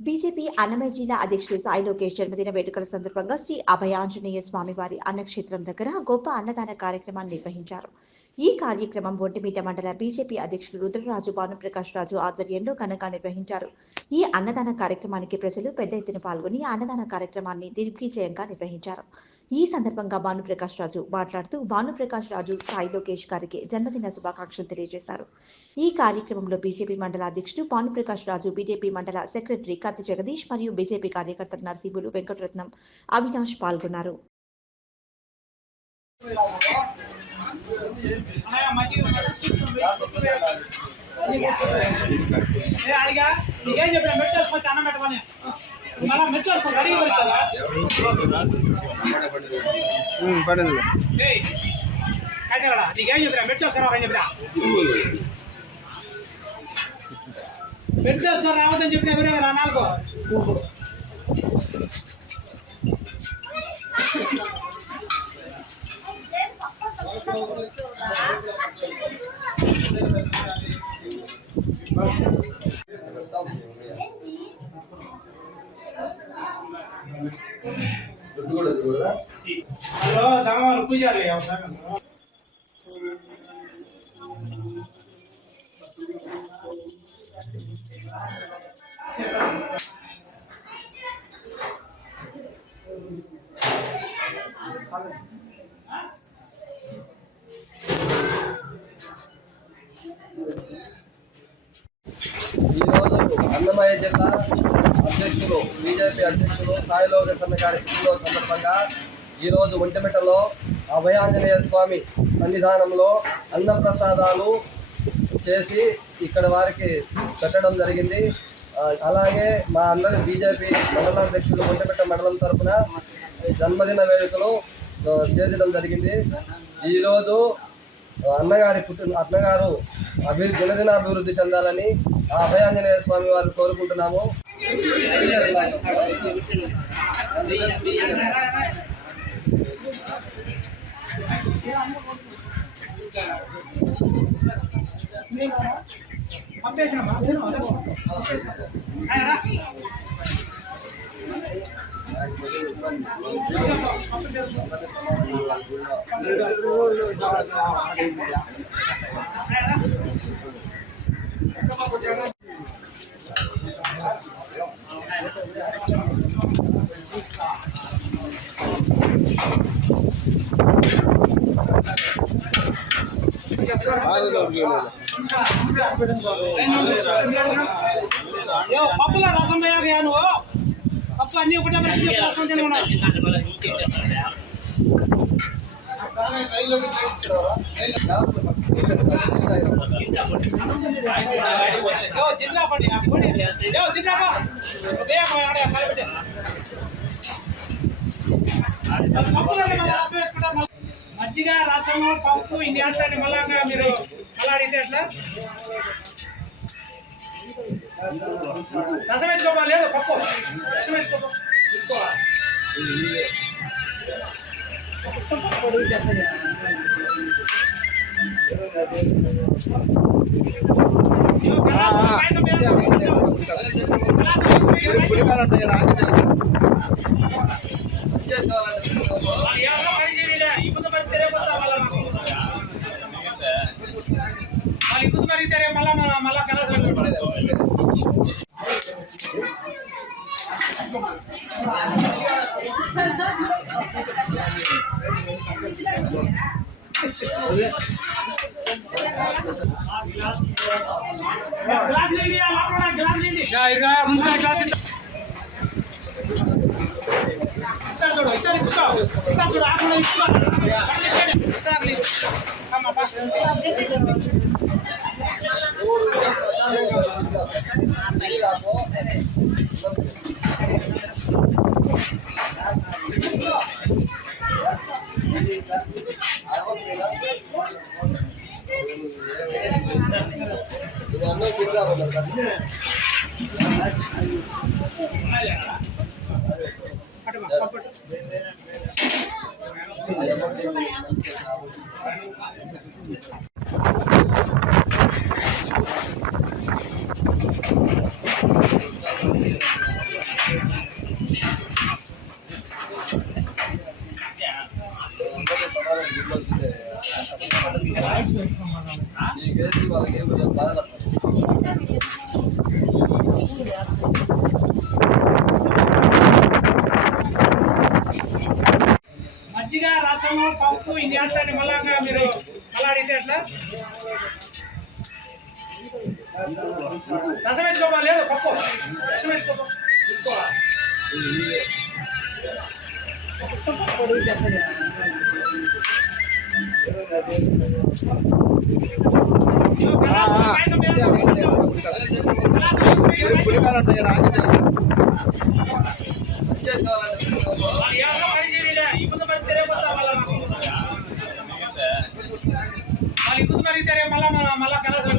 BJP Annamayya జిల్లా అధ్యక్షుడు సాయి లోకేష్ జన్మదిన వేడుకల సందర్భంగా శ్రీ అభయాంజనేయ స్వామివారి అన్నక్షేత్రం దగ్గర గొప్ప అన్నదాన కార్యక్రమాన్ని నిర్వహించారు. ఈ కార్యక్రమం ఒంటిమిట్ట మండల బీజేపీ అధ్యక్షుడు రుద్రరాజు భానుప్రకాష్ రాజు ఆధ్వర్యంలో ఘనంగా నిర్వహించారు. ఈ అన్నదాన కార్యక్రమానికి ప్రజలు పెద్ద ఎత్తున పాల్గొని అన్నదాన కార్యక్రమాన్ని దిగ్విజయంగా నిర్వహించారు. ఈ సందర్భంగా భానుప్రకాష్ రాజు మాట్లాడుతూ భానుప్రకాష్ రాజు సాయి లోకేష్ గారికి జన్మదిన శుభాకాంక్షలు తెలియజేశారు. ఈ కార్యక్రమంలో బీజేపీ మండల అధ్యక్షుడు భానుప్రకాష్ రాజు, బీజేపీ మండల సెక్రటరీ కత్తి జగదీష్ మరియు బీజేపీ కార్యకర్తలు నరసింహులు, వెంకటరత్నం, అవినాష్ పాల్గొన్నారు. రావద్దని చెప్పిన ఎవరే నాలుగో సామాన్లు పూజారు ఈరోజు అన్నమయ్య జిల్లా అధ్యక్షులు బీజేపీ అధ్యక్షులు సాయి లోకేష్ అన్న గారి పుట్టినరోజు సందర్భంగా ఈరోజు ఒంటిమిట్టలో అభయాంజనేయ స్వామి సన్నిధానంలో అన్నప్రసాదాలు చేసి ఇక్కడ వారికి పెట్టడం జరిగింది. అలాగే మా అందరి బీజేపీ మండలాధ్యక్షులు ఒంటిమిట్ట మండలం తరఫున జన్మదిన వేడుకలు చేర్చడం జరిగింది. ఈరోజు అన్నగారు దినదినాభివృద్ధి చెందాలని ఆ అభయాంజనేయ స్వామి వారిని కోరుకుంటున్నాము. పప్పుల రసం వేయగా నువ్వు పప్పు అన్ని ఒకటే రసం తినమన్నా మజ్జిగ రసము పప్పు ఇన్ని అంతా మళ్ళా మీరు అలా అడిగితే ఎట్లా రసం వేసుకోవాలి లేదు పప్పు రసం వేసుకో మళ్ళా కలాస మజ్జిగ రసము పప్పు ఇన్ని వేస్తాను మళ్ళా మీరు మళ్ళా అడిగితే ఎట్లా రసం ఎత్తుకోమా లేదు పప్పు రసం ఎత్తుకోమా తీసుకోవాలా ఇప్పుడు మరి మళ్ళా కళాశాల